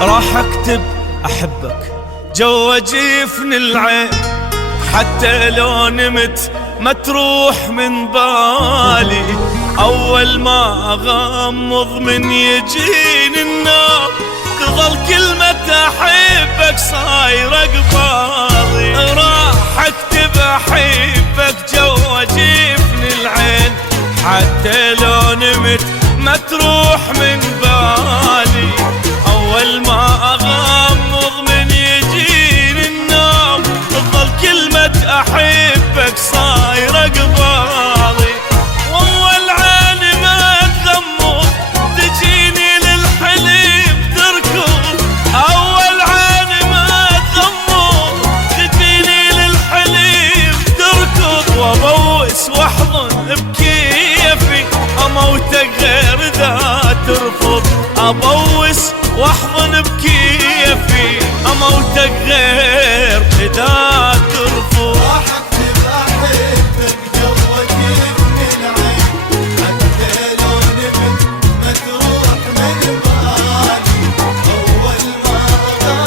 راح اكتب احبك جوا جفن العين، حتى لو نمت ما تروح من بالي. اول ما اغمض من يجيني النوم تظل كلمة احبك صايرة قبالي. راح اكتب احبك جوا جفن العين، حتى لو نمت ما تروح من بالي. اول ما اغمض من يجيني النوم تظل كلمة احبك صايرة قبالي. واول عين ما تغمض تجيني للحليم تركض. اول عين ما تغمض تجيني للحليم تركض. وابوس واحضن بكيفي اموتك غير ذا ترفض. ابوس واحضن بكيفي اموتك غير اذا ترفض. راح اكتب احبك جوا جفن العين، حتى لو نمت ما تروح من بالي. اول ما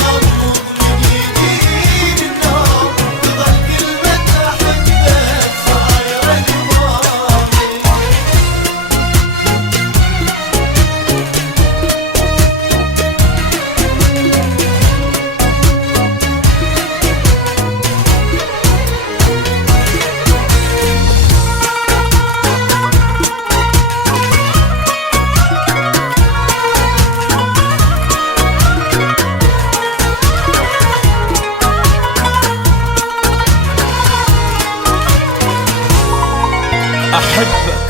اغمض من يجيني النوم تظل كلمة احبك صايرة قبالي. احبك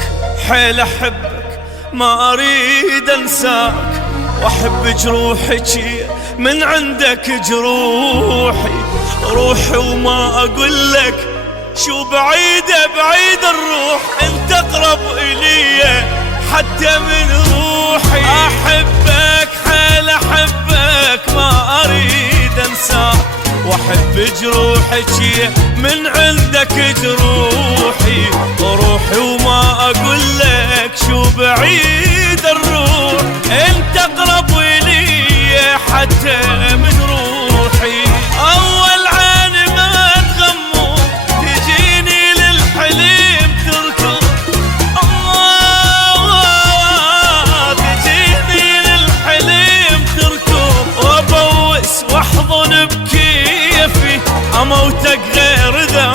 حيل احبك ما اريد انساك، واحب جروحك من عندك جروحي. روحي وما اقول لك شو بعيدة بعيد الروح، انت اقرب الي حتى من روحي. احبك حيل احبك ما اريد انساك، واحب جروحك من عندك جروحي. روحي وما اقول لك شو بعيد الروح، انت اقرب الي حتى من روحي. اول عين ما تغمض تجيني للحليم تركض. تجيني للحليم تركض. وابوس واحضن بكيفي اموتك غير ذا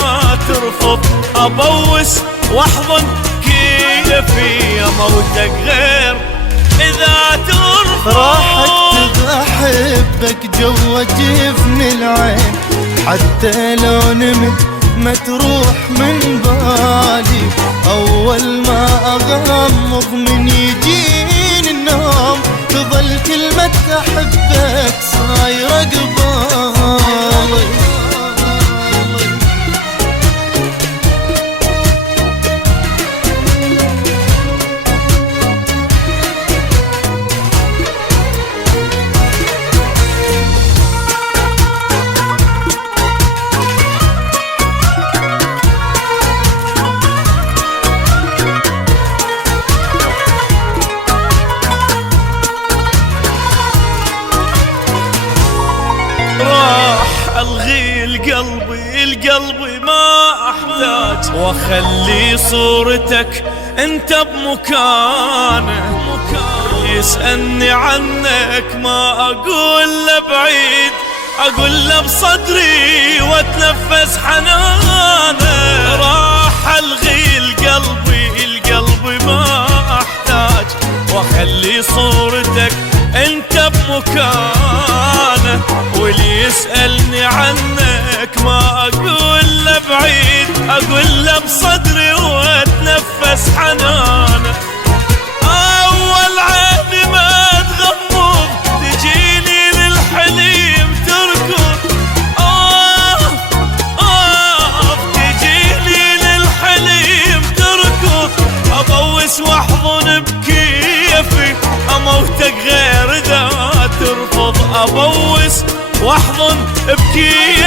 ترفض. ابوس واحضن كيفي اموتك غير اذا ترفض. راح اكتب احبك جوا جفن العين، حتى لو نمت ما تروح من بالي. اول ما اغمض من يجيني النوم تظل كلمة احبك صايرة قبالي. الغي القلبي ما احتاج، واخلي صورتك انت بمكانه. يسألني عنك ما اقول له بعيد، اقول له بصدري واتنفس حنانه. راح الغي القلبي ما احتاج، واخلي صورتك انت بمكانه. واللي يسألني عنك ما اقول له بعيد، اقول له بصدري واتنفس حنانه. اول عين ما تغمض تجيني للحليم تركض. تجيني للحليم تركض. ابوس واحضن بكيفي اموتك غير ذا ترفض. ابوس واحضن بكيفي